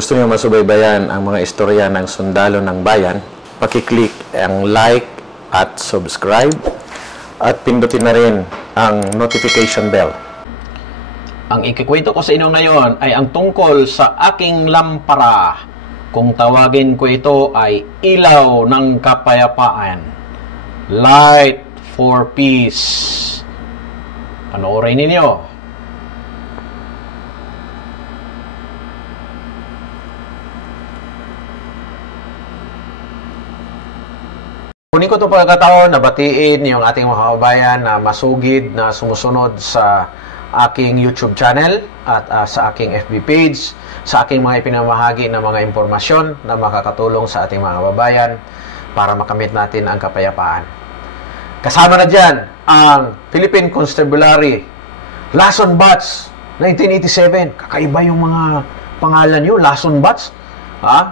gusto niyo masubaybayan ang mga istorya ng sundalo ng bayan, paki-click ang like at subscribe at pindutin na rin ang notification bell. Ang ikikwento ko sa inyo ngayon ay ang tungkol sa aking lampara. Kung tawagin ko ito ay ilaw ng kapayapaan. Light for peace. Panoorin ninyo. Kunin ko itong pagkakataon na batiin yung ating mga kababayan na masugid na sumusunod sa aking YouTube channel at sa aking FB page, sa aking mga ipinamahagi na mga impormasyon na makakatulong sa ating mga kababayan para makamit natin ang kapayapaan. Kasama na dyan ang Philippine Constabulary Lason Batch 1987. Kakaiba yung mga pangalan nyo, Lason Batch.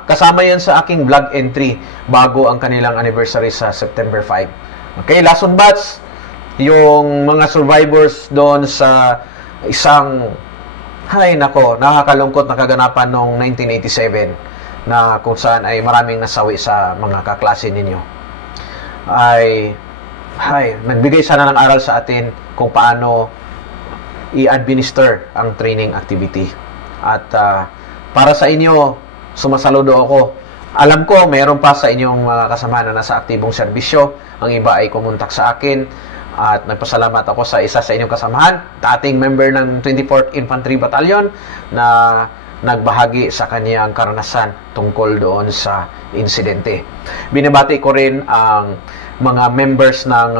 Kasama yan sa aking vlog entry bago ang kanilang anniversary sa September 5. Okay, Lason Batch, yung mga survivors doon sa isang, nakakalungkot na kaganapan noong 1987 na kung saan ay maraming nasawi sa mga kaklase ninyo. Nagbigay sana ng aral sa atin kung paano i-administer ang training activity. At para sa inyo, sumasaludo ako. Alam ko, mayroon pa sa inyong mga kasama na nasa aktibong serbisyo. Ang iba ay kumontak sa akin. At nagpasalamat ako sa isa sa inyong kasamahan, dating member ng 24th Infantry Battalion, na nagbahagi sa kaniyang karanasan tungkol doon sa insidente. Binabati ko rin ang mga members ng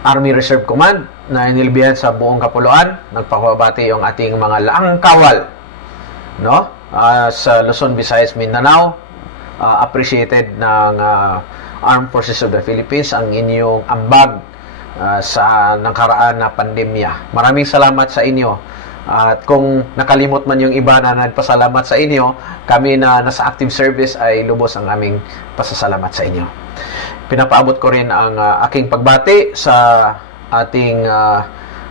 Army Reserve Command na inilbihan sa buong Kapuluan. Nagpapabati yung ating mga langkawal, no? Sa Luzon, Visayas, Mindanao. Appreciated ng Armed Forces of the Philippines ang inyong ambag sa nakaraan na pandemya. Maraming salamat sa inyo. At kung nakalimot man yung iba na nagpasalamat sa inyo, kami na nasa active service ay lubos ang aming pasasalamat sa inyo. Pinapaabot ko rin ang aking pagbati sa ating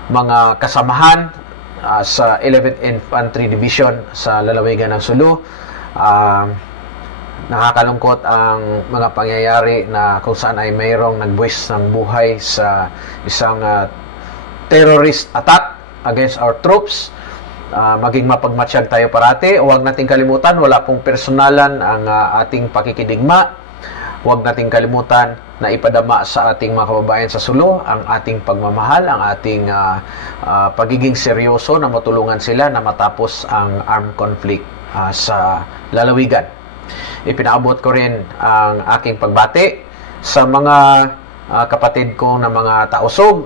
mga kasamahan sa 11th Infantry Division sa lalawigan ng Sulu. Nakakalungkot ang mga pangyayari na kung saan ay mayroong nagbuwis ng buhay sa isang terrorist attack against our troops. Maging mapagmatsyag tayo parati. Huwag nating kalimutan, wala pong personalan ang ating pakikidigma. Huwag nating kalimutan na ipadama sa ating mga kababayan sa Sulu ang ating pagmamahal, ang ating pagiging seryoso na matulungan sila na matapos ang armed conflict sa lalawigan. Ipinaabot ko rin ang aking pagbati sa mga kapatid ko na mga tausog,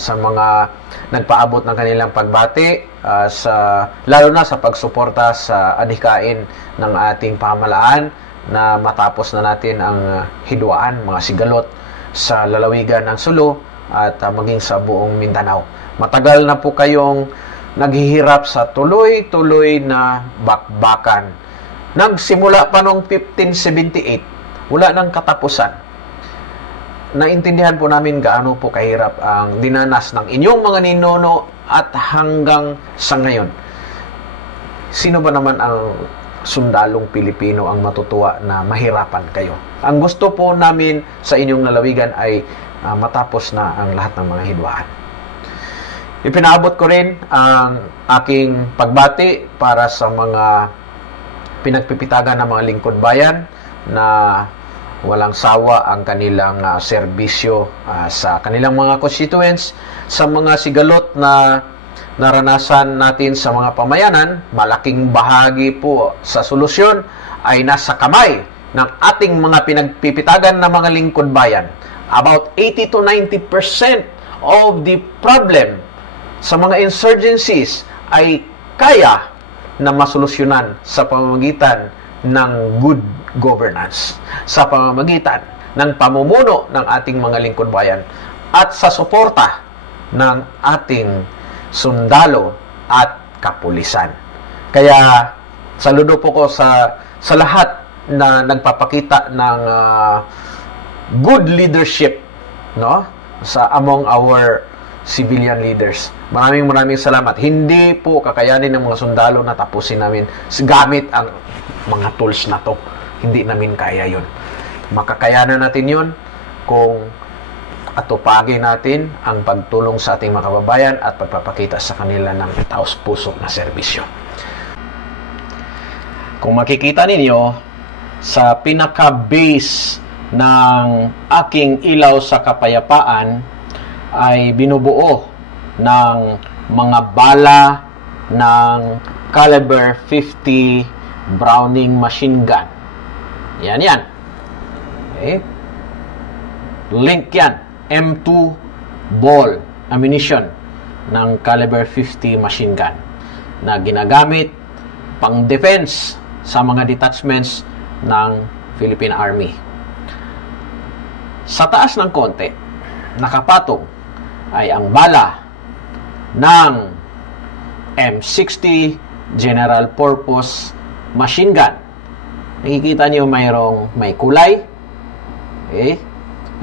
sa mga nagpaabot ng kanilang pagbati, lalo na sa pagsuporta sa adhikain ng ating pamahalaan na matapos na natin ang hidwaan, mga sigalot sa lalawigan ng Sulu at maging sa buong Mindanao. Matagal na po kayong naghihirap sa tuloy-tuloy na bakbakan. Nagsimula pa noong 1578, wala nang katapusan. Naintindihan po namin gaano po kahirap ang dinanas ng inyong mga ninuno at hanggang sa ngayon. Sino ba naman ang sundalong Pilipino ang matutuwa na mahirapan kayo? Ang gusto po namin sa inyong lalawigan ay matapos na ang lahat ng mga hidwaan. Ipinaabot ko rin ang aking pagbati para sa mga pinagpipitagan ng mga lingkod bayan na walang sawa ang kanilang serbisyo sa kanilang mga constituents, sa mga sigalot na naranasan natin sa mga pamayanan. Malaking bahagi po sa solusyon ay nasa kamay ng ating mga pinagpipitagan na mga lingkod bayan. About 80 to 90% of the problem sa mga insurgencies ay kaya na masolusyonan sa pamamagitan ng good governance, sa pamamagitan ng pamumuno ng ating mga lingkod bayan at sa suporta ng ating sundalo at kapulisan. Kaya saludo po ko sa lahat na nagpapakita ng good leadership, no, sa among our civilian leaders. Maraming salamat. Hindi po kakayanin ng mga sundalo na tapusin namin gamit ang mga tools na to. Hindi namin kaya yun. Makakayanan natin yun kung atupagin natin ang pagtulong sa ating mga kababayan at pagpapakita sa kanila ng taos-puso na serbisyo. Kung makikita ninyo, sa pinaka-base ng aking ilaw sa kapayapaan ay binubuo ng mga bala ng caliber 50 Browning machine gun. Yan. Okay. Link yan. M2 ball ammunition ng caliber 50 machine gun na ginagamit pang defense sa mga detachments ng Philippine Army. Sa taas ng konti, nakapatong ay ang bala ng M60 General Purpose Machine Gun. Nakikita niyo may kulay. Okay?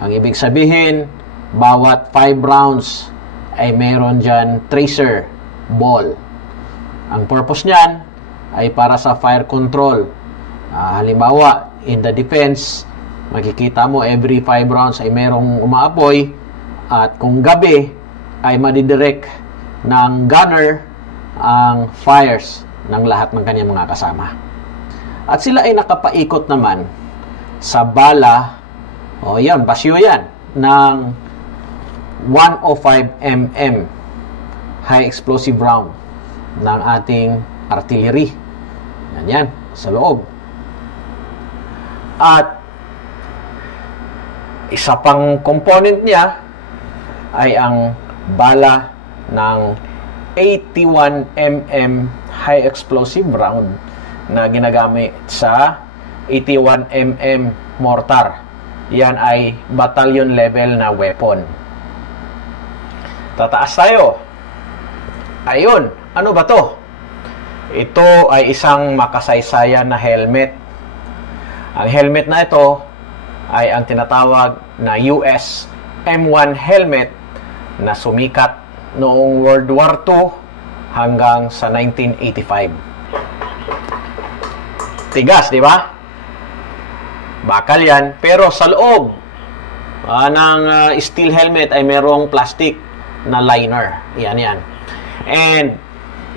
Ang ibig sabihin, bawat 5 rounds ay mayroon dyan tracer ball. Ang purpose niyan ay para sa fire control. Halimbawa, in the defense, makikita mo every 5 rounds ay mayroong umaapoy. At kung gabi, ay madidirect ng gunner ang fires ng lahat ng kanyang mga kasama. At sila ay nakapaikot naman sa bala, basyo yan, ng 105 mm high explosive round ng ating artillery. Yan, sa loob. At isa pang component niya ay ang bala ng 81 mm high explosive round na ginagamit sa 81 mm mortar. Yan ay battalion level na weapon. Tataas tayo. Ayun, ano ba to? Ito ay isang makasaysayan na helmet. Ang helmet na ito ay ang tinatawag na US M1 helmet na sumikat noong World War II hanggang sa 1985. Tigas, di ba? Bakal yan. Pero sa loob ng steel helmet ay merong plastic na liner. Yan. And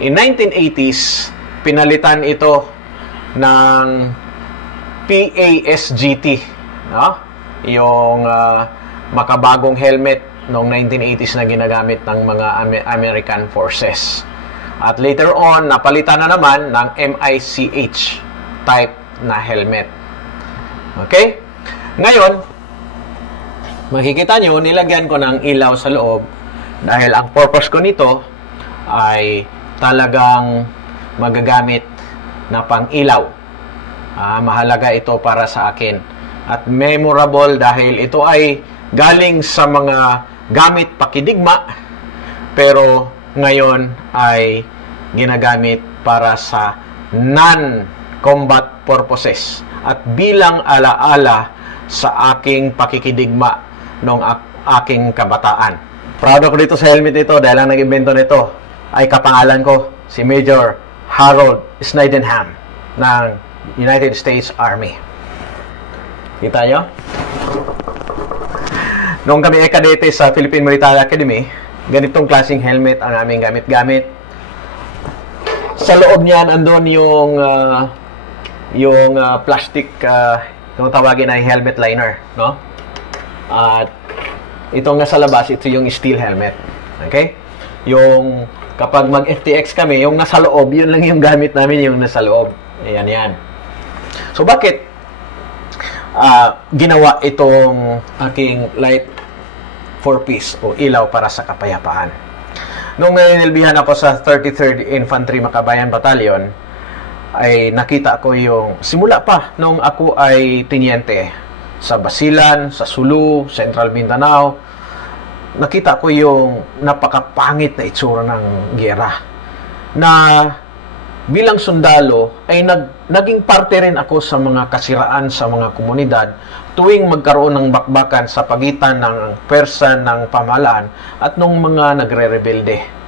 in 1980s, pinalitan ito ng PASGT. No? Yung makabagong helmet noong 1980s na ginagamit ng mga American forces. At later on, napalitan na naman ng MICH type na helmet. Okay? Ngayon, makikita nyo, nilagyan ko ng ilaw sa loob dahil ang purpose ko nito ay talagang magagamit na pang-ilaw. Mahalaga ito para sa akin. At memorable dahil ito ay galing sa mga gamit pakidigma, pero ngayon ay ginagamit para sa non-combat purposes at bilang alaala sa aking pakikidigma noong aking kabataan. Proud ako dito sa helmet ito dahil ang nag-invento nito ay kapangalan ko, si Major Harold Snydenham ng United States Army. Kita nyo? Noong kami ay kadete sa Philippine Military Academy, ganitong klaseng helmet ang aming gamit-gamit. Sa loob niyan, andun yung plastic, yung tawagin ay helmet liner, no? At itong nasa labas, ito yung steel helmet. Okay? Yung kapag mag-FTX kami, yung nasa loob, yun lang yung gamit namin, yung nasa loob. Yan. So, bakit ginawa itong aking light four-piece o ilaw para sa kapayapaan? Nung nanilbihan ako sa 33rd Infantry Makabayan Battalion, ay nakita ko yung, simula pa nung ako ay tiniente sa Basilan, sa Sulu, Central Mindanao, nakita ko yung napakapangit na itsura ng giyera na bilang sundalo ay naging parte rin ako sa mga kasiraan sa mga komunidad tuwing magkaroon ng bakbakan sa pagitan ng pwersa ng pamahalaan at nung mga nagre-rebelde.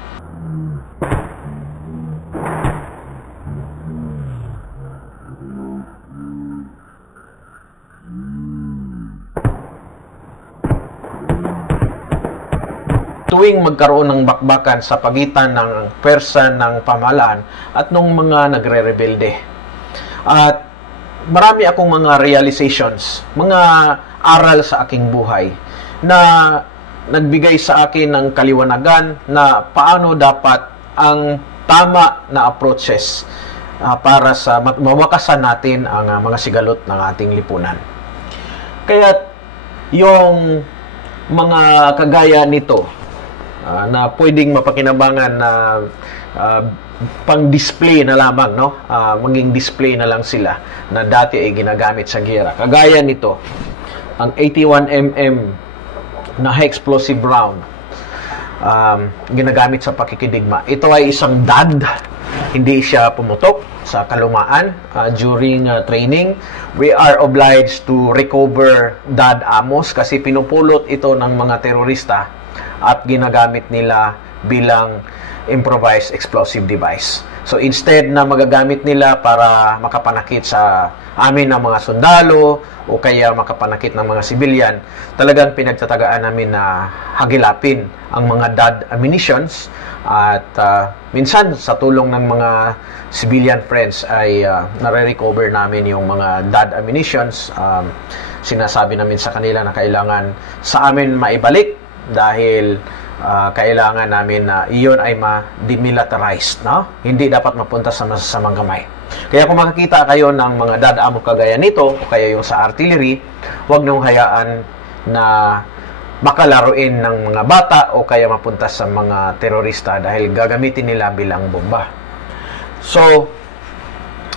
Tuwing magkaroon ng bakbakan sa pagitan ng pwersa ng pamahalaan at nung mga nagre-rebelde. At marami akong mga realizations, mga aral sa aking buhay na nagbigay sa akin ng kaliwanagan na paano dapat ang tama na approaches para sa mawakasan natin ang mga sigalot ng ating lipunan. Kaya yung mga kagaya nito, na pwedeng mapakinabangan na pang-display na lamang, no? Maging display na lang sila na dati ay ginagamit sa giyera. Kagaya nito, ang 81mm na high explosive round, ginagamit sa pakikidigma. Ito ay isang dad, hindi siya pumutok sa kalumaan. During training, we are obliged to recover dad ammos kasi pinupulot ito ng mga terorista at ginagamit nila bilang improvised explosive device. So instead na magagamit nila para makapanakit sa amin ng mga sundalo o kaya makapanakit ng mga sibilyan, talagang pinagtatagaan namin na hagilapin ang mga dad ammunitions at minsan sa tulong ng mga civilian friends ay nare-recover namin yung mga dad ammunitions. Sinasabi namin sa kanila na kailangan sa amin maibalik dahil kailangan namin na iyon ay ma-demilitarized, no? Hindi dapat mapunta sa masasamang kamay. Kaya kung makakita kayo ng mga dad ammo kagaya nito o kaya yung sa artillery, huwag niyong hayaan na makalaruin ng mga bata o kaya mapunta sa mga terorista dahil gagamitin nila bilang bomba. So,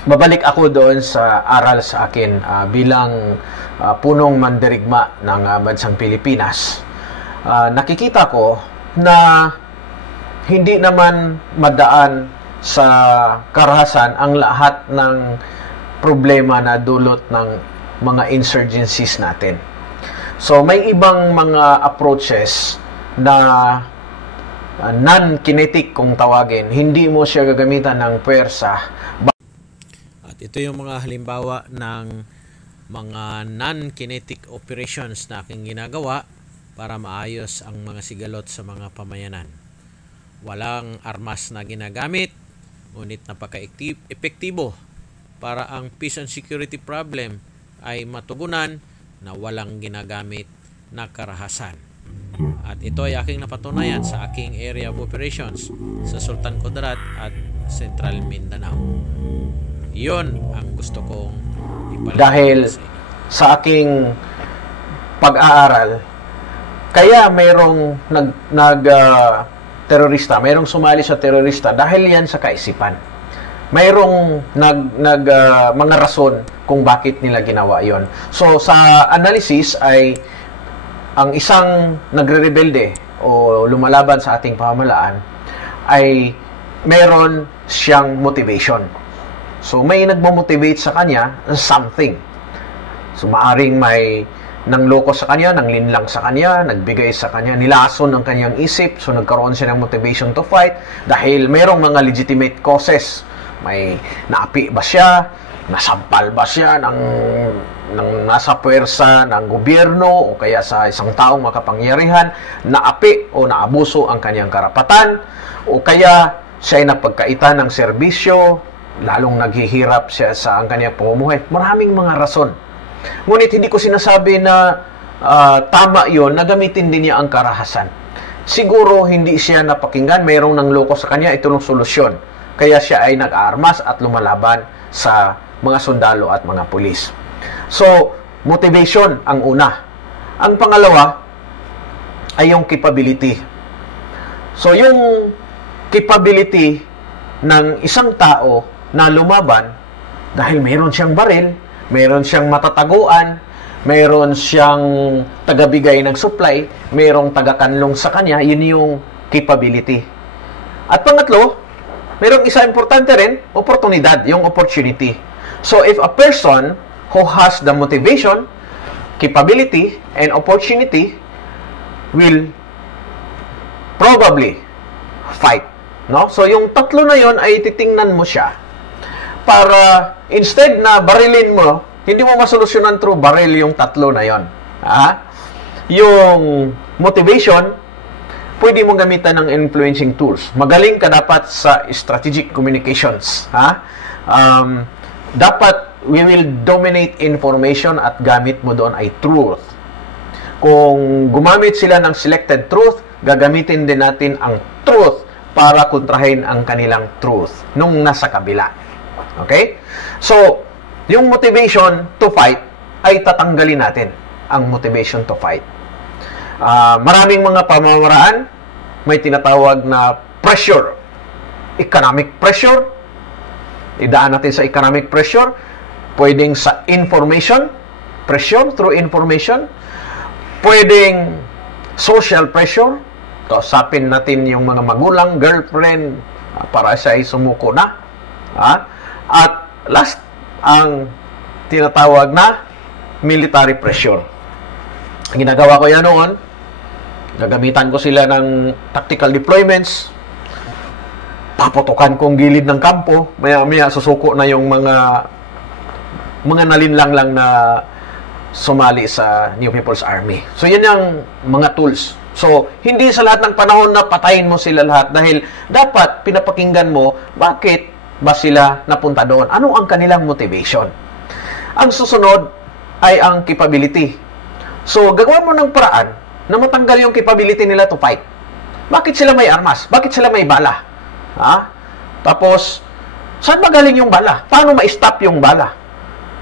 babalik ako doon sa aral sa akin bilang punong mandirigma ng bansang Pilipinas. Nakikita ko na hindi naman madaan sa karahasan ang lahat ng problema na dulot ng mga insurgencies natin. So may ibang mga approaches na non-kinetic kung tawagin. Hindi mo siya gagamitan ng puwersa. At ito yung mga halimbawa ng mga non-kinetic operations na aking ginagawa para maayos ang mga sigalot sa mga pamayanan. Walang armas na ginagamit, ngunit napaka-epektibo para ang peace and security problem ay matugunan na walang ginagamit na karahasan. At ito ay aking napatunayan sa aking area of operations sa Sultan Kudarat at Central Mindanao. Iyon ang gusto kong ipalagay. Dahil sa aking pag-aaral, kaya mayroong terorista, mayroong sumali sa terorista dahil yan sa kaisipan. Mayroong mga rason kung bakit nila ginawa yon. So sa analysis ay ang isang nagre-rebelde o lumalaban sa ating pamahalaan ay mayroon siyang motivation. So may nagmo-motivate sa kanya something. So maaring may nangloko sa kanya, nanglinlang sa kanya, nagbigay sa kanya, nilason ang kanyang isip, so nagkaroon siya ng motivation to fight dahil mayroong mga legitimate causes. May naapi ba siya, nasampal ba siya ng nasa puwersa ng gobyerno o kaya sa isang taong makapangyarihan, naapi o naabuso ang kanyang karapatan, o kaya siya ay napagkaitan ng serbisyo, lalong naghihirap siya sa ang kanyang pamumuhay. Maraming mga rason. Ngunit hindi ko sinasabi na tama yon na gamitin din niya ang karahasan. Siguro hindi siya napakinggan, mayroong nangloko sa kanya, ito ng solusyon. Kaya siya ay nag-aarmas at lumalaban sa mga sundalo at mga pulis. So, motivation ang una. Ang pangalawa ay yung capability. So, yung capability ng isang tao na lumaban dahil mayroon siyang baril, mayroon siyang matataguan, mayroon siyang tagabigay ng supply, mayroong tagakanlong sa kanya, yun yung capability. At pangatlo, Merong isa importante rin, oportunidad, yung opportunity. So, if a person who has the motivation, capability, and opportunity will probably fight. No? So, yung tatlo na yon ay titingnan mo siya para instead na barilin mo, hindi mo masolusyonan through baril yung tatlo na yon. Yung motivation, pwede mong gamitan ng influencing tools. Magaling ka dapat sa strategic communications. Dapat we will dominate information at gamit mo doon ay truth. Kung gumamit sila ng selected truth, gagamitin din natin ang truth para kontrahin ang kanilang truth nung nasa kabila. Okay? So, yung motivation to fight ay tatanggalin natin ang motivation to fight. Maraming mga pamamaraan, may tinatawag na pressure. Economic pressure. Idaan natin sa economic pressure. Pwedeng sa information, pressure through information. Pwedeng social pressure. Kausapin natin yung mga magulang, girlfriend, para siya ay sumuko na. At last, ang tinatawag na military pressure. Ginagawa ko yan noon. Gagamitan ko sila ng tactical deployments. Paputukan kong gilid ng kampo. Maya-maya susuko na yung mga nalinlang lang na sumali sa New People's Army. So, yan yung mga tools. So, hindi sa lahat ng panahon na patayin mo sila lahat dahil dapat pinapakinggan mo bakit ba sila napunta doon. Ano ang kanilang motivation? Ang susunod ay ang capability. So, gagawa mo ng paraan na matanggal yung capability nila to fight. Bakit sila may armas? Bakit sila may bala? Tapos, saan ba galing yung bala? Paano ma-stop yung bala?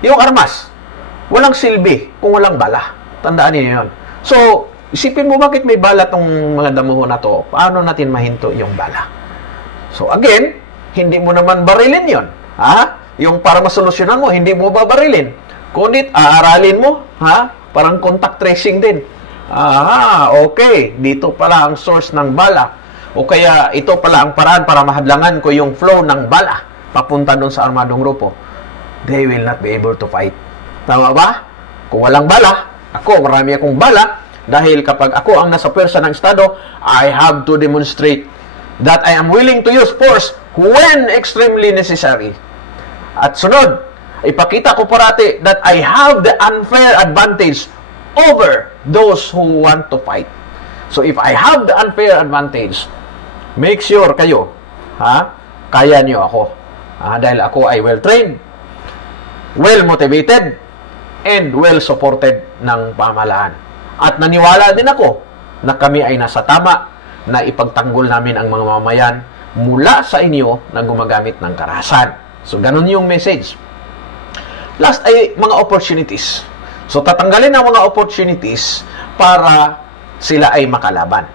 Yung armas, walang silbi kung walang bala. Tandaan niyo yun. So, isipin mo bakit may bala tong mga damuhon na to. Paano natin mahinto yung bala? So, again, hindi mo naman barilin yun. Yung para masolusyonan mo, hindi mo babarilin. Kundi, aaralin mo. Parang contact tracing din. Okay. Dito pala ang source ng bala. O kaya, ito pala ang paraan para mahadlangan ko yung flow ng bala papunta doon sa armadong grupo. They will not be able to fight. Tama ba? Kung walang bala, marami akong bala, dahil kapag ako ang nasa pwersa ng Estado, I have to demonstrate that I am willing to use force when extremely necessary. At sunod, ipakita ko parati that I have the unfair advantage over those who want to fight. So, if I have the unfair advantage, make sure kayo, kaya nyo ako. Dahil ako ay well-trained, well-motivated, and well-supported ng pamahalaan. At naniwala din ako na kami ay nasa tama na ipagtanggol namin ang mga mamayan mula sa inyo na gumagamit ng karahasan. So, ganun yung message. Last ay mga opportunities. So, tatanggalin ang mga opportunities para sila ay makalaban.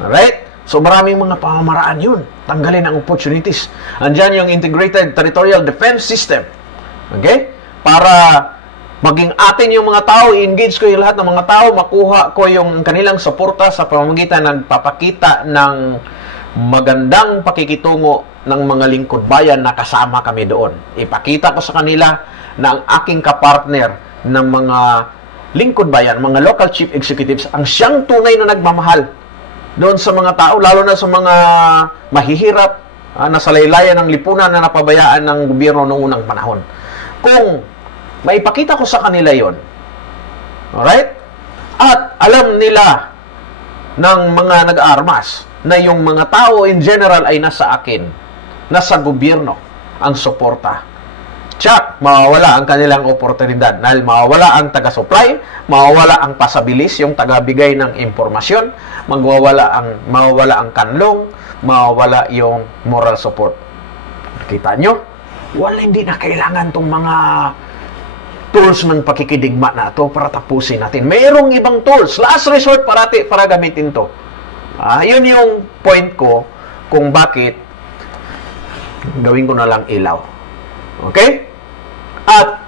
Alright? So, maraming mga pamamaraan yun. Tanggalin ang opportunities. Andyan yung Integrated Territorial Defense System. Okay? Para maging atin yung mga tao, i-engage ko yung lahat ng mga tao, makuha ko yung kanilang suporta sa pamamagitan ng papakita ng magandang pakikitungo ng mga lingkod bayan na kasama kami doon. Ipakita ko sa kanila na ang aking kapartner ng mga lingkod bayan, mga local chief executives, ang siyang tunay na nagmamahal doon sa mga tao, lalo na sa mga mahihirap, nasa laylayan ng lipunan na napabayaan ng gobyerno noong unang panahon. Kung maipakita ko sa kanila yon, alright? At alam nila ng mga nag-aarmas na yung mga tao in general ay nasa akin, nasa gobyerno ang suporta. Tsak, mawawala ang kanilang oportunidad dahil mawawala ang taga-supply, mawawala ang pasabilis, yung taga-bigay ng impormasyon, mawawala ang kanlong, mawawala yung moral support. Kita nyo? Hindi na kailangan tong mga tools ng pakikidigma na to para tapusin natin. Mayroong ibang tools. Last resort parati para gamitin to. Yun yung point ko kung bakit gawin ko na lang ilaw. Okay? At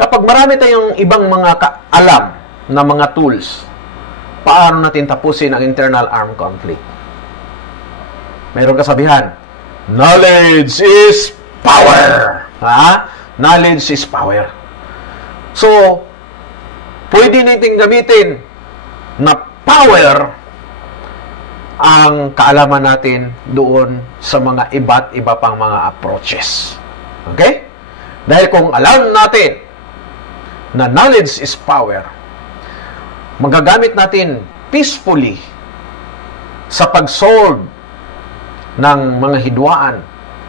kapag marami tayong ibang mga alam na mga tools, paano natin tapusin ang internal armed conflict? mayroong kasabihan, knowledge is power. Ha? Knowledge is power. So, pwede nating gamitin na power ang kaalaman natin doon sa mga iba't iba pang mga approaches. Okay? Dahil kung alam natin na knowledge is power, magagamit natin peacefully sa pag-solve ng mga hidwaan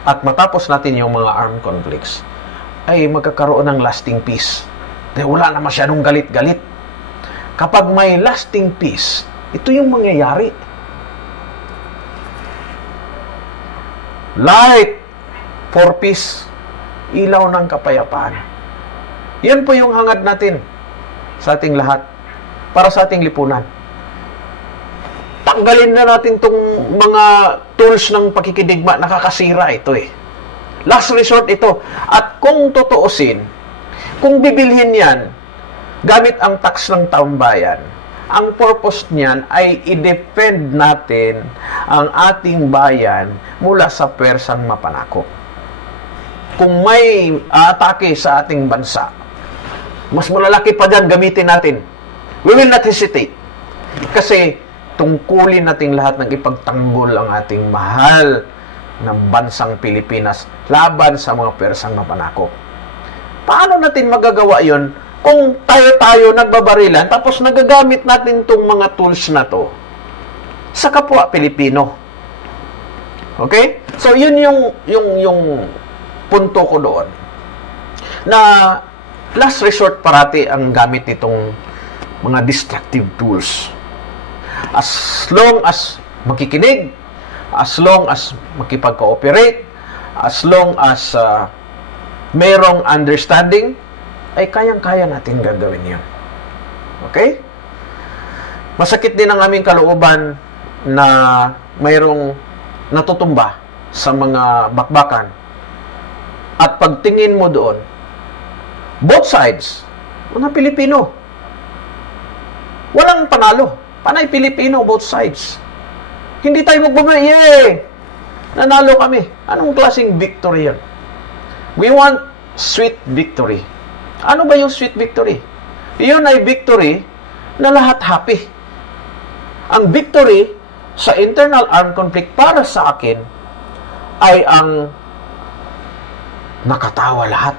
at matapos natin yung mga armed conflicts, ay magkakaroon ng lasting peace. Dahil wala na masyadong galit-galit. Kapag may lasting peace, ito yung mangyayari. Light for peace, ilaw ng kapayapaan. Yan po yung hangad natin sa ating lahat, para sa ating lipunan. Tanggalin na natin tong mga tools ng pakikidigma, nakakasira ito eh. Last resort ito. At kung totoosin, kung bibilhin yan, gamit ang tax ng taong bayan, ang purpose niyan ay i-defend natin ang ating bayan mula sa pwersang mapanakop. Kung may atake sa ating bansa, mas malalaki pa dyan, gamitin natin. We will not hesitate. Kasi tungkulin nating lahat ng ipagtanggol ang ating mahal na bansang Pilipinas laban sa mga pwersang mapanakop. Paano natin magagawa yon kung tayo-tayo nagbabarilan tapos nagagamit natin itong mga tools na to sa kapwa Pilipino? Okay? So, yun yung punto ko doon. Na last resort parati ang gamit itong mga destructive tools. As long as makikinig, as long as makipag-cooperate, as long as mayroong understanding, ay kayang-kaya natin gagawin yun. Okay? Masakit din ang aming kalooban na mayroong natutumba sa mga bakbakan. At pagtingin mo doon, both sides, mga Pilipino, walang panalo. Panay Pilipino, both sides. Hindi tayo magbumay, yay! Nanalo kami. Anong klaseng victory yun? We want sweet victory. Ano ba yung sweet victory? Iyon ay victory na lahat happy. Ang victory sa internal armed conflict para sa akin ay ang nakatawa lahat.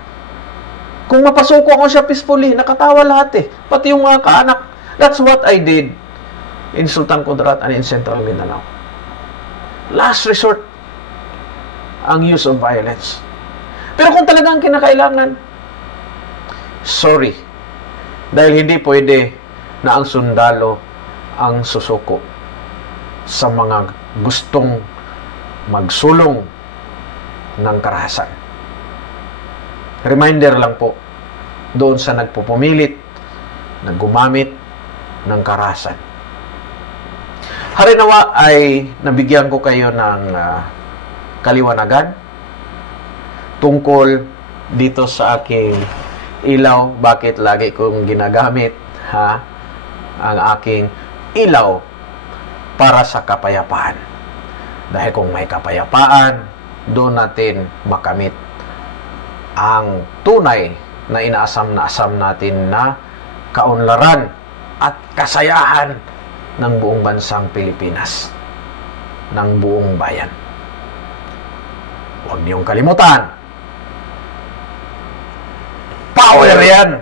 Kung mapasuko ako siya peacefully, nakatawa lahat eh. Pati yung mga kaanak. That's what I did in Sultan Kudarat and in Central Mindanao. Last resort ang use of violence. Pero kung talagang kinakailangan, sorry, dahil hindi pwede na ang sundalo ang susuko sa mga gustong magsulong ng karahasan. Reminder lang po doon sa nagpupumilit na gumamit ng karahasan. Harinawa ay nabigyan ko kayo ng kaliwanagan tungkol dito sa aking ilaw. Bakit lagi kong ginagamit ang aking ilaw para sa kapayapaan? Dahil kung may kapayapaan, doon natin makamit ang tunay na inaasam natin na kaunlaran at kasayahan ng buong bansang Pilipinas, ng buong bayan. Huwag niyong kalimutan, power yan!